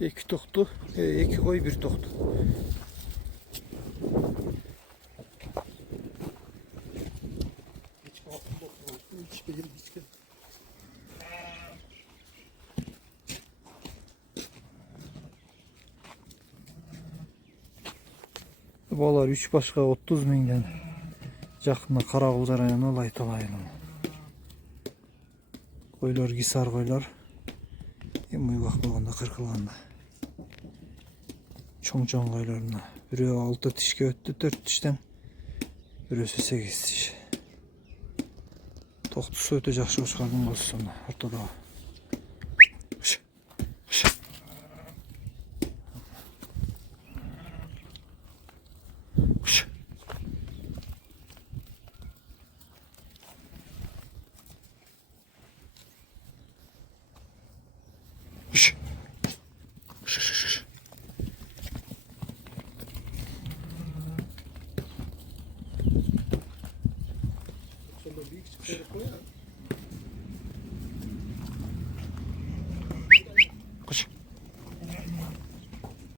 2 toxtu, 2 koy 1 toxtu. Balar 3 başqa 30 mingdən. Yaxında Kara-Kulža rayonu Laytalayın. Koylor gisar koylor. Emmi bakmağında kırkılanda. Çoğ koyloruna. Biri 6 tişke öttü 4 tişten. Birisi 8 tiş. Toxtusu ötü yaxşı çıxardın olsun. Ortada. Şşş.